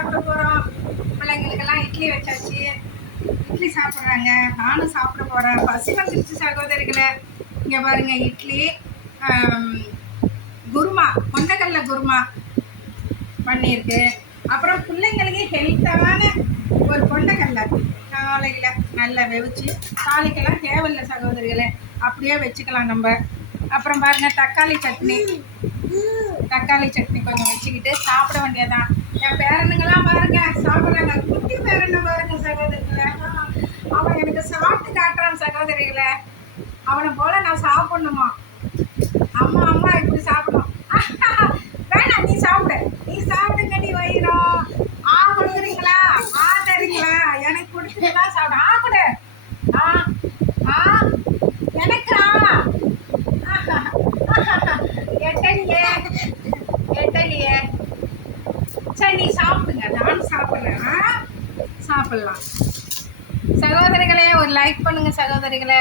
சாப்பிட போகிறோம். பிள்ளைங்களுக்கெல்லாம் இட்லி வச்சாச்சு. இட்லி சாப்பிட்றாங்க. நானும் சாப்பிட போகிறேன். பசி வந்துருச்சு சகோதரிகளை. இங்கே பாருங்கள், இட்லி குருமா, கொண்டக்கடலை குருமா பண்ணியிருக்கு. அப்புறம் பிள்ளைங்களுக்கு ஹெல்த்தான ஒரு கொண்டக்கடலை காலையில் நல்லா வெவிச்சு, காலைக்கெல்லாம் தேவையில்லை சகோதரிகளை, அப்படியே வச்சுக்கலாம் நம்ம. அப்புறம் பாருங்கள், தக்காளி சட்னி கொஞ்சம் வச்சுக்கிட்டு சாப்பிட வேண்டியதான். என் பேரனுங்கெல்லாம் பாருங்க சாப்பிட்றாங்க. குட்டி பேரனை பாருங்க சகோதரிகளை, அவன் எனக்கு சாப்பிட்டு காட்டுறான் சகோதரிகளை. அவனை போல நான் சாப்பிடணுமா? அம்மா அம்மா இப்படி சாப்பிடணும். வேணாம், நீ சாப்பிடுங்க. நீ வயிறோம் கொடுக்குறீங்களா? தரீங்களா? எனக்கு கொடுத்துட்டுதான் சாப்பிடும். கொடு. எனக்கா? எட்டலியே. சரி, நீ சாப்பிடுங்க, நான் சாப்பிட்றேன். சாப்பிடலாம் சகோதரிகளே. ஒரு லைக் பண்ணுங்க சகோதரிகளே.